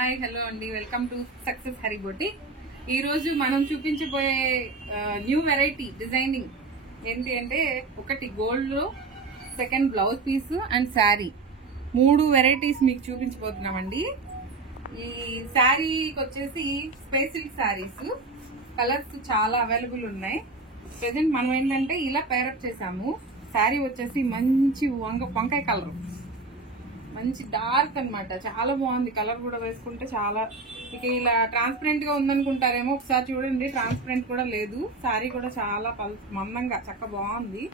Hi hello అండి, welcome to success Hari boutique. ఈ రోజు మనం చూపించబోయే న్యూ వెరైటీ డిజైనింగ్ ఏంటి అంటే, ఒకటి గోల్డ్ లో, second blouse piece and sari, 3 varieties మీకు చూపించబోతున్నామండి. ఈ శారీకి వచ్చేసి స్పేస్ సిల్క్ శారీస్ కలర్స్ చాలా అవైలబుల్ ఉన్నాయి. ప్రెసెంట్ మనం ఏంటంటే ఇలా పేరప్ చేసాము. శారీ వచ్చేసి మంచి వంకాయ కలర్, మంచి డార్క్ అన్నమాట. చాలా బాగుంది కలర్ కూడా. వేసుకుంటే చాలా ఇక ఇలా ట్రాన్స్పరెంట్ గా ఉందనుకుంటారేమో, ఒకసారి చూడండి. ట్రాన్స్పరెంట్ కూడా లేదు. శారీ కూడా చాలా మందంగా చక్కగా బాగుంది.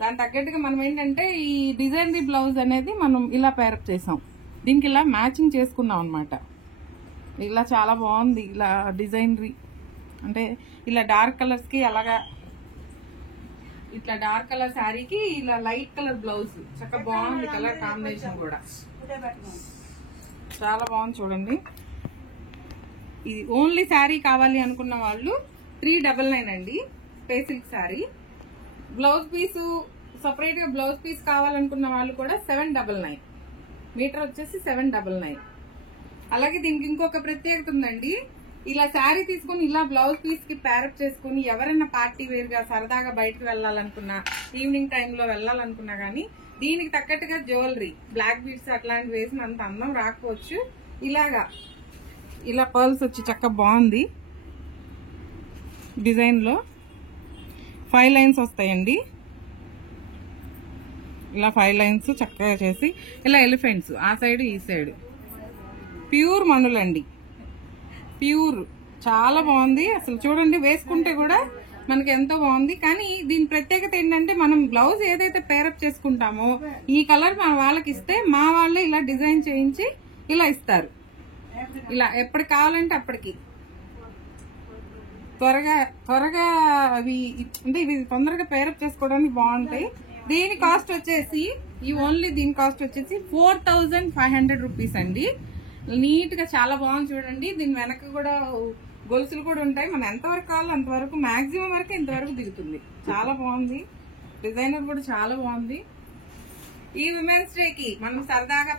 దాని తగ్గట్టుగా మనం ఏంటంటే ఈ డిజైన్ ది బ్లౌజ్ అనేది మనం ఇలా పేరప్ చేసాం. దీనికి ఇలా మ్యాచింగ్ చేసుకున్నాం అనమాట. ఇలా చాలా బాగుంది. ఇలా డిజైన్ అంటే ఇలా డార్క్ కలర్స్ కి అలాగా, ఇట్లా డార్క్ కలర్ శారీకి ఇలా లైట్ కలర్ బ్లౌజ్ చక్కగా బాగుంది. కలర్ కాంబినేషన్ కూడా చాలా బాగుంది. చూడండి, ఇది ఓన్లీ శారీ కావాలి అనుకున్న వాళ్ళు 399 అండి. Space silk sari. Blouse piece separate గా బ్లౌజ్ పీస్ కావాలనుకున్న వాళ్ళు కూడా 799. మీటర్ వచ్చేసి 799. అలాగే దీనికి ఇంకొక ప్రత్యేకత ఉందండి. ఇలా శారీ తీసుకుని ఇలా బ్లౌజ్ పీస్ కి ప్యారప్ చేసుకుని ఎవరైనా పార్టీ వేర్ గా సరదాగా బయటకు వెళ్ళాలనుకున్నా, ఈవినింగ్ టైంలో వెళ్ళాలనుకున్నా గానీ దీనికి తగ్గట్టుగా జ్యువెలరీ, బ్లాక్ బీడ్స్ అట్లాంటివి వేసిన అంత అందం రాకపోవచ్చు. ఇలాగా ఇలా పర్ల్స్ వచ్చి చక్కగా బాగుంది. డిజైన్ లో 5 లైన్స్ వస్తాయండి. ఇలా 5 లైన్స్ చక్కగా చేసి ఇలా ఎలిఫెంట్స్ ఆ సైడ్ ఈ సైడ్. Pure మనులండి, pure. చాలా బాగుంది అసలు. చూడండి, వేసుకుంటే కూడా మనకి ఎంతో బాగుంది. కానీ దీని ప్రత్యేకత ఏంటంటే, మనం బ్లౌజ్ ఏదైతే పేరప్ చేసుకుంటామో ఈ కలర్ మన వాళ్ళకి ఇస్తే మా వాళ్ళే ఇలా డిజైన్ చేయించి ఇలా ఇస్తారు. ఇలా ఎప్పటికి కావాలంటే అప్పటికి త్వరగా అవి అంటే ఇవి తొందరగా పేరప్ చేసుకోవడానికి బాగుంటాయి. దీని కాస్ట్ వచ్చేసి దీని కాస్ట్ వచ్చేసి 4500 రూపీస్ అండి. నీట్ గా చాలా బాగుంది. చూడండి, దీని వెనక కూడా గొలుసులు కూడా ఉంటాయి. మనం ఎంతవరకు కావాలో అంతవరకు, మాక్సిమం వరకు ఇంతవరకు దిగుతుంది. చాలా బాగుంది. డిజైనర్ కూడా చాలా బాగుంది. ఈ విమెన్స్ డేకి మనం సరదాగా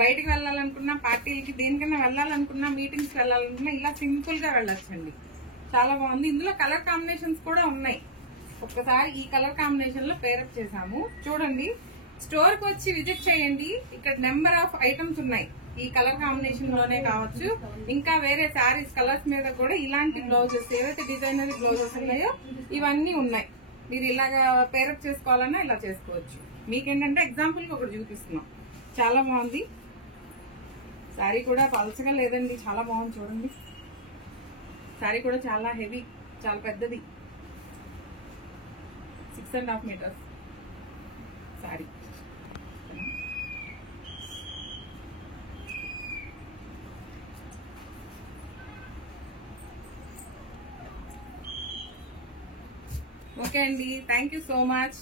బయటకు వెళ్ళాలనుకున్నా, పార్టీలకి దేనికైనా వెళ్ళాలనుకున్నా, మీటింగ్స్ వెళ్ళాలనుకున్నా ఇలా సింపుల్ గా వెళ్ళొచ్చండి. చాలా బాగుంది. ఇందులో కలర్ కాంబినేషన్స్ కూడా ఉన్నాయి. ఒక్కసారి ఈ కలర్ కాంబినేషన్ లో పేరప్ చేసాము. చూడండి, స్టోర్ కి వచ్చి విజిట్ చేయండి. ఇక్కడ నెంబర్ ఆఫ్ ఐటమ్స్ ఉన్నాయి. ఈ కలర్ కాంబినేషన్ లోనే కావచ్చు, ఇంకా వేరే శారీస్ కలర్స్ మీద కూడా ఇలాంటి బ్లౌజెస్, ఏవైతే డిజైనర్ బ్లౌజెస్ ఉన్నాయో ఇవన్నీ ఉన్నాయి. మీరు ఇలాగా పేరప్ చేసుకోవాలన్నా ఇలా చేసుకోవచ్చు. మీకేంటంటే ఎగ్జాంపుల్ కి ఒకటి చూపిస్తున్నాం. చాలా బాగుంది. శారీ కూడా పలచగా లేదండి, చాలా బాగుంది. చూడండి, శారీ కూడా చాలా హెవీ, చాలా పెద్దది. 6.5 మీటర్స్ శారీ. ఓకే అండి, థ్యాంక్ యూ సో మచ్.